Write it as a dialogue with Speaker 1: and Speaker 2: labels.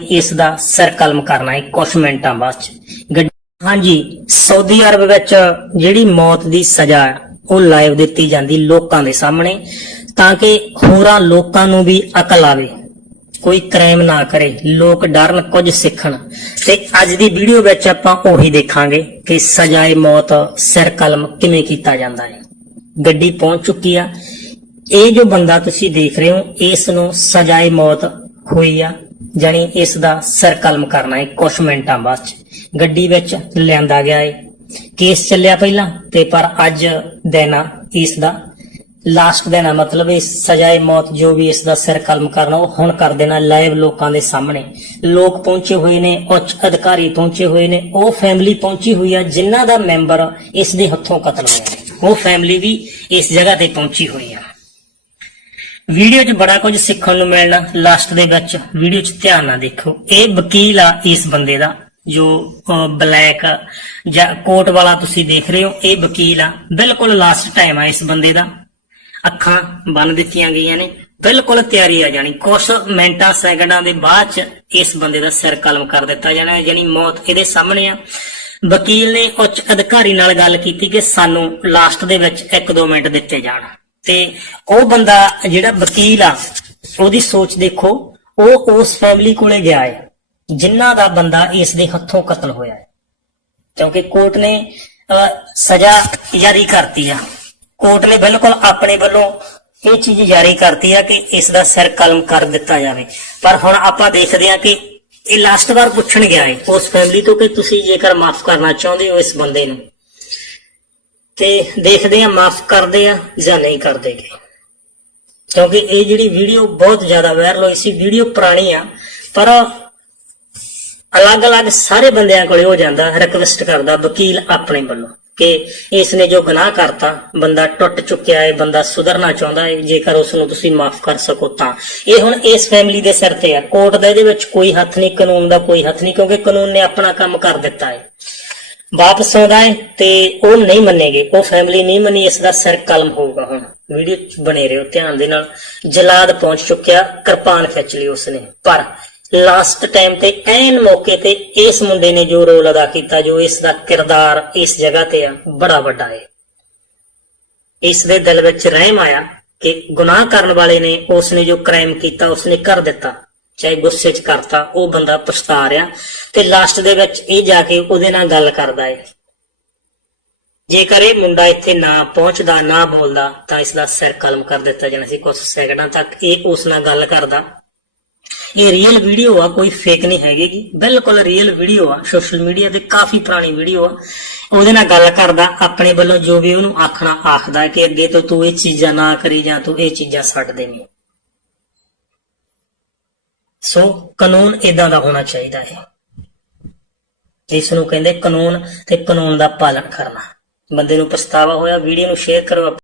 Speaker 1: ਇਸ ਦਾ ਸਰਕਲਮ ਕਰਨਾ ਹੈ ਕੁਝ ਮਿੰਟਾਂ ਬਾਅਦ ਚ। ਹਾਂਜੀ, ਸਾਊਦੀ ਅਰਬ ਵਿੱਚ ਜਿਹੜੀ ਮੌਤ ਦੀ ਸਜ਼ਾ ਉਹ ਲਾਈਵ ਦਿੱਤੀ ਜਾਂਦੀ ਲੋਕਾਂ ਦੇ ਸਾਹਮਣੇ, ਤਾਂ ਕਿ ਹੋਰਾਂ ਲੋਕਾਂ ਨੂੰ ਵੀ ਅਕਲ ਆਵੇ। ਕੋਈ ਕ੍ਰਾਈਮ ਨਾ ਕਰੇ, ਲੋਕ ਡਰਨ ਕੁਝ ਸਿੱਖਣ। ਤੇ ਅੱਜ ਦੀ ਵੀਡੀਓ ਵਿੱਚ ਆਪਾਂ ਉਹੀ ਦੇਖਾਂਗੇ ਕਿ ਸਜ਼ਾਏ ਮੌਤ ਸਿਰ ਕਲਮ ਕਿਵੇਂ ਕੀਤਾ ਜਾਂਦਾ ਹੈ। ਗੱਡੀ ਪਹੁੰਚ ਚੁੱਕੀ ਆ। ਇਹ ਜੋ ਬੰਦਾ ਤੁਸੀਂ ਦੇਖ ਰਹੇ ਹੋ, ਇਸ ਨੂੰ ਸਜ਼ਾਏ ਮੌਤ ਹੋਈ ਆ। ਜਾਨੀ ਇਸ ਦਾ ਸਿਰ ਕਲਮ ਕਰਨਾ ਹੈ ਕੁਝ ਮਿੰਟਾਂ ਬਾਅਦ ਚ। ਗੱਡੀ ਵਿੱਚ ਲਿਆਂਦਾ ਗਿਆ ਹੈ ਕੇਸ ਚੱਲਿਆ ਪਹਿਲਾਂ ਤੇ ਪਰ ਅੱਜ ਦਿਨ ਇਸ ਦਾ। ਲਾਸਟ ਦਿਨ ਮਤਲਬ ਇਸ ਸਜ਼ਾਏ ਮੌਤ ਜੋ ਵੀ ਇਸ ਦਾ ਸਿਰ ਕਲਮ ਕਰਨਾ, ਉਹ ਹੁਣ ਕਰ ਦੇਣਾ ਲਾਈਵ ਲੋਕਾਂ ਦੇ ਸਾਹਮਣੇ। ਲੋਕ ਪਹੁੰਚੇ ਹੋਏ ਨੇ, ਉੱਚ ਅਧਿਕਾਰੀ ਪਹੁੰਚੇ ਹੋਏ ਨੇ, ਉਹ ਫੈਮਿਲੀ ਪਹੁੰਚੀ ਹੋਈ ਆ ਜਿਨ੍ਹਾਂ ਦਾ ਮੈਂਬਰ ਇਸ ਦੇ ਹੱਥੋਂ ਕਤਲ ਹੋਇਆ। ਉਹ ਫੈਮਿਲੀ ਵੀ ਇਸ ਜਗ੍ਹਾ ਤੇ ਪਹੁੰਚੀ ਹੋਈ ਆ। ਵੀਡੀਓ 'ਚ ਬੜਾ ਕੁਝ ਸਿੱਖਣ ਨੂੰ ਮਿਲਣਾ ਲਾਸਟ ਦੇ ਵਿੱਚ ਵੀਡੀਓ 'ਚ ਧਿਆਨ ਨਾਲ ਦੇਖੋ। ਇਹ ਵਕੀਲ ਆ ਇਸ ਬੰਦੇ ਦਾ, ਜੋ ਬਲੈਕ ਜਾਂ ਕੋਟ ਵਾਲਾ ਤੁਸੀਂ ਦੇਖ ਰਹੇ ਹੋ, ਇਹ ਵਕੀਲ ਆ। ਬਿਲਕੁਲ ਲਾਸਟ ਟਾਈਮ ਆ ਇਸ ਬੰਦੇ ਦਾ। ਅੱਖਾਂ ਬੰਨ ਦਿੱਤੀਆਂ ਗਈਆਂ ਨੇ। ਬਿਲਕੁਲ ਤਿਆਰੀ ਆ ਜਾਣੀ। ਕੁਝ ਮਿੰਟਾਂ, ਸੈਕਿੰਡਾਂ ਦੇ ਬਾਅਦ ਚ ਇਸ ਬੰਦੇ ਦਾ ਸਿਰ ਕਲਮ ਕਰ ਦਿੱਤਾ ਜਾਣਾ ਹੈ ਜਾਣੀ ਮੌਤ ਇਹਦੇ ਸਾਹਮਣੇ ਆ। ਵਕੀਲ ਨੇ ਉੱਚ ਅਧਿਕਾਰੀ ਨਾਲ ਗੱਲ ਕੀਤੀ ਕਿ ਸਾਨੂੰ ਲਾਸਟ ਦੇ ਵਿੱਚ 1-2 ਮਿੰਟ ਦਿੱਤੇ ਜਾਣ। ਤੇ ਉਹ ਬੰਦਾ ਜਿਹੜਾ ਵਕੀਲ ਆ, ਉਹਦੀ ਸੋਚ ਦੇਖੋ, ਉਹ ਉਸ ਫੈਮਿਲੀ ਕੋਲੇ ਗਿਆ ਹੈ ਜਿਨ੍ਹਾਂ ਦਾ ਬੰਦਾ ਇਸ ਦੇ ਹੱਥੋਂ ਕਤਲ ਹੋਇਆ ਹੈ। ਕਿਉਂਕਿ ਕੋਰਟ ਨੇ ਸਜ਼ਾ ਜਾਰੀ ਕਰਤੀ ਆ। ਕੋਰਟ ਨੇ ਬਿਲਕੁਲ ਆਪਣੇ ਵੱਲੋਂ ਇਹ ਚੀਜ਼ ਜਾਰੀ ਕਰਤੀ ਆ ਕਿ ਇਸ ਦਾ ਸਿਰ ਕਲਮ ਕਰ ਦਿੱਤਾ ਜਾਵੇ। ਪਰ ਹੁਣ ਆਪਾਂ ਦੇਖਦੇ ਆ ਕਿ ਇਹ ਲਾਸਟ ਵਾਰ ਪੁੱਛਣ ਗਿਆ ਹੈ ਉਸ ਫੈਮਿਲੀ ਤੋਂ ਕਿ ਤੁਸੀਂ ਜੇਕਰ ਮਾਫ ਕਰਨਾ ਚਾਹੁੰਦੇ ਹੋ ਇਸ ਬੰਦੇ ਨੂੰ। ਤੇ ਦੇਖਦੇ ਆ ਮਾਫ ਕਰਦੇ ਆ ਜਾਂ ਨਹੀਂ ਕਰਦੇ ਕਿਉਂਕਿ ਇਹ ਜਿਹੜੀ ਵੀਡੀਓ ਬਹੁਤ ਜ਼ਿਆਦਾ ਵਾਇਰਲ ਹੋਈ ਸੀ ਵੀਡੀਓ ਪੁਰਾਣੀ ਆ, ਪਰ ਅਲੱਗ-ਅਲੱਗ ਸਾਰੇ ਬੰਦਿਆਂ ਕੋਲੇ ਹੋ ਜਾਂਦਾ ਰਿਕਵੈਸਟ ਕਰਦਾ, ਵਕੀਲ ਆਪਣੇ ਵੱਲੋਂ ਕਿ ਇਸ ਨੇ ਜੋ ਗੁਨਾਹ ਕਰਤਾ, ਬੰਦਾ ਟੁੱਟ ਚੁੱਕਿਆ ਹੈ, ਬੰਦਾ ਸੁਧਰਨਾ ਚਾਹੁੰਦਾ ਹੈ, ਜੇਕਰ ਉਸ ਨੂੰ ਤੁਸੀਂ ਮਾਫ ਕਰ ਸਕੋ ਤਾਂ। ਇਹ ਹੁਣ ਇਸ ਫੈਮਿਲੀ ਦੇ ਸਿਰ ਤੇ ਆ। ਕੋਰਟ ਦਾ ਇਹਦੇ ਵਿੱਚ ਕੋਈ ਹੱਥ ਨਹੀਂ, ਕਾਨੂੰਨ ਦਾ ਕੋਈ ਹੱਥ ਨਹੀਂ, ਕਿਉਂਕਿ ਕਾਨੂੰਨ ਨੇ ਆਪਣਾ ਕੰਮ ਕਰ ਦਿੱਤਾ ਹੈ। ਵਾਪਸ ਆਉਂਦਾ ਹੈ ਤੇ ਉਹ ਨਹੀਂ ਮੰਨੇਗੇ, ਉਹ ਫੈਮਿਲੀ ਨਹੀਂ ਮੰਨੀ, ਇਸ ਦਾ ਸਿਰ ਕਲਮ ਹੋਊਗਾ ਹੁਣ। ਵੀਡੀਓ ਚ ਬਣੇ ਰਹੋ, ਧਿਆਨ ਦੇ ਨਾਲ। ਜਲਾਦ ਪਹੁੰਚ ਚੁੱਕਿਆ, ਕਿਰਪਾਨ ਖਿੱਚ ਲਈ ਉਸਨੇ। ਪਰ ਲਾਸਟ ਟਾਈਮ ਤੇ ਐਨ ਮੌਕੇ ਤੇ ਇਸ ਮੁੰਡੇ ਨੇ ਜੋ ਰੋਲ ਅਦਾ ਕੀਤਾ, ਜੋ ਇਸ ਦਾ ਕਿਰਦਾਰ ਇਸ ਜਗ੍ਹਾ ਤੇ ਆ, ਬੜਾ ਵੱਡਾ ਹੈ ਇਸ ਦੇ ਦਿਲ ਵਿੱਚ ਰਹਿਮ ਆਇਆ ਕਿ ਗੁਨਾਹ ਕਰਨ ਵਾਲੇ ਨੇ ਉਸ ਨੇ ਜੋ ਕ੍ਰਾਈਮ ਕੀਤਾ, ਉਸਨੇ ਕਰ ਦਿੱਤਾ। ਚਾਹੇ ਗੁੱਸੇ 'ਚ ਕਰਤਾ, ਉਹ ਬੰਦਾ ਪਛਤਾ ਰਿਹਾ ਤੇ ਲਾਸਟ ਦੇ ਵਿੱਚ ਇਹ ਜਾ ਕੇ ਉਹਦੇ ਨਾਲ ਗੱਲ ਕਰਦਾ ਏ। ਜੇਕਰ ਇਹ ਮੁੰਡਾ ਇੱਥੇ ਨਾ ਪਹੁੰਚਦਾ, ਨਾ ਬੋਲਦਾ, ਤਾਂ ਇਸ ਦਾ ਸਿਰ ਕਲਮ ਕਰ ਦਿੱਤਾ ਜਾਣਾ ਸੀ ਕੁਝ ਸੈਕਿੰਡਾਂ ਤੱਕ। ਇਹ ਉਸ ਨਾਲ ਗੱਲ ਕਰਦਾ। ਇਹ ਰੀਅਲ ਵੀਡੀਓ ਆ, ਕੋਈ ਫੇਕ ਨਹੀਂ ਹੈਗੀ ਬਿਲਕੁਲ ਰੀਅਲ ਵੀਡੀਓ ਆ। ਸੋਸ਼ਲ ਮੀਡੀਆ ਤੇ ਕਾਫੀ ਪੁਰਾਣੀ ਵੀਡੀਓ ਆ। ਉਹਦੇ ਨਾਲ ਗੱਲ ਕਰਦਾ, ਆਪਣੇ ਵੱਲੋਂ ਜੋ ਵੀ ਉਹਨੂੰ ਆਖਣਾ, ਆਖਦਾ ਕਿ ਅੱਗੇ ਤੋਂ ਤੂੰ ਇਹ ਚੀਜ਼ਾਂ ਨਾ ਕਰੀ ਜਾਂ ਤੂੰ ਇਹ ਚੀਜ਼ਾਂ ਛੱਡ ਦੇਵੀਂ। ਸੋ ਕਾਨੂੰਨ ਇਦਾਂ ਦਾ ਹੋਣਾ ਚਾਹੀਦਾ ਹੈ। ਇਸ ਨੂੰ ਕਹਿੰਦੇ ਕਾਨੂੰਨ ਤੇ ਕਾਨੂੰਨ ਦਾ ਪਾਲਣ ਕਰਨਾ। ਬੰਦੇ ਨੂੰ ਪਛਤਾਵਾ ਹੋਇਆ, ਵੀਡੀਓ ਨੂੰ ਸ਼ੇਅਰ ਕਰੋ।